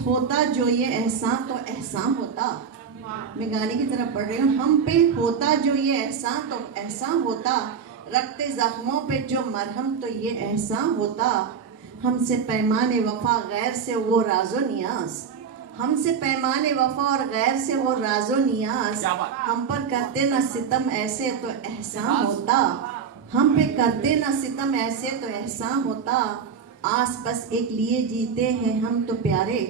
होता जो ये एहसान तो एहसान होता। मैं गाने की तरफ पढ़ रही हूँ। हम पे होता जो ये एहसान तो एहसान होता, रखते जख्मों पे जो मरहम तो ये एहसान होता। हमसे पैमाने वफा गैर से वो राजो नियाज, हमसे पैमाने वफा और गैर से वो राजो नियाज, हम पर करते न सितम ऐसे तो एहसान होता। हम पे करते न सितम ऐसे तो एहसान होता। आस बस एक लिए जीते हैं हम तो प्यारे,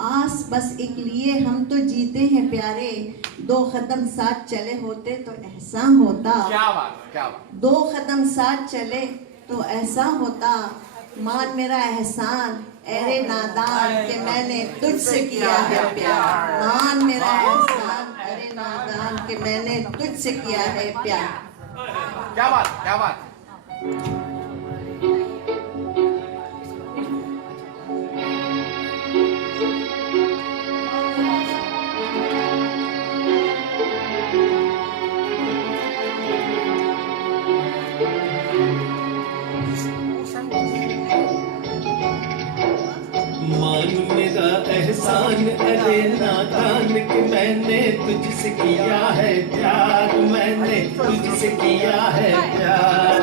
आस बस एक लिए हम तो जीते हैं प्यारे, दो कदम साथ चले होते तो एहसान होता। क्या बात, क्या बात। दो कदम साथ चले तो ऐसा होता। मान मेरा एहसान अरे नादान कि मैंने तुझसे किया है प्यार, मान मेरा एहसान अरे नादान कि मैंने तुझसे किया है प्यार। क्या बात, क्या बात। मान मेरा एहसान अरे नादान कि मैंने तुझसे किया है प्यार, मैंने तुझसे किया है प्यार।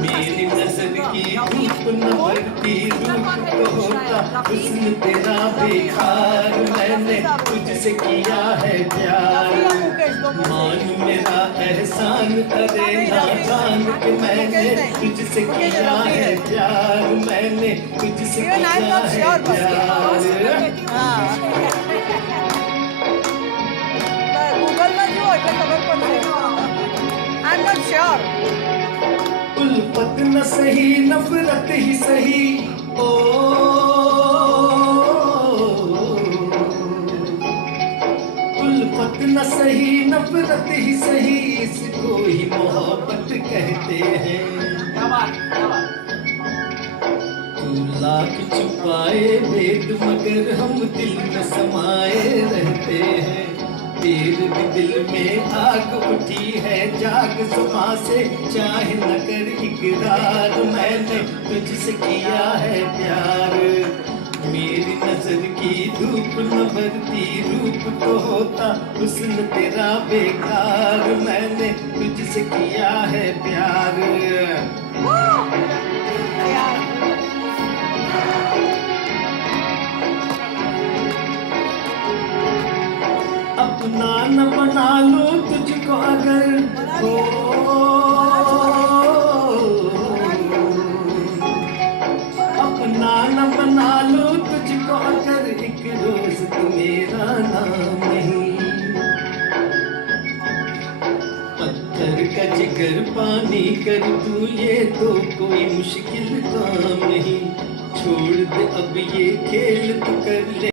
मेरी नजर की धूप न बढ़ती, रूप तो होता हुस्न तेरा बेकार, मैंने तुझसे किया है प्यार। मान मेरा एहसान अरे नादान कि मैंने तुझसे किया है प्यार, मैंने तुझसे किया है प्यार। गूगल में जो એટલે ખબર પડશે। I am not sure. उल्फत न सही नफरत ही सही, ओ उल्फत न सही नफरत ही सही, इसको ही मोहब्बत कहते हैं। क्या बात, क्या बात। तू लाख छुपाए भेद मगर हम दिल में समाये रहते हैं। तेरे भी दिल में आग उठी है जाग सुबह से, चाहे न कर इकरार, मैंने तुझसे किया है प्यार। मेरी नजर की धूप न बढ़ती, रूप तो होता हुस्न तेरा बेकार, मैंने तुझसे किया है प्यार। अपना न बना लो तुझको अगर हो, अपना न बना लो तुझको अगर, एक रोज तो मेरा नाम नहीं। पत्थर का जिगर पानी कर तू ये तो कोई मुश्किल काम नहीं, छोड़ दे अब ये खेल तू कर ले।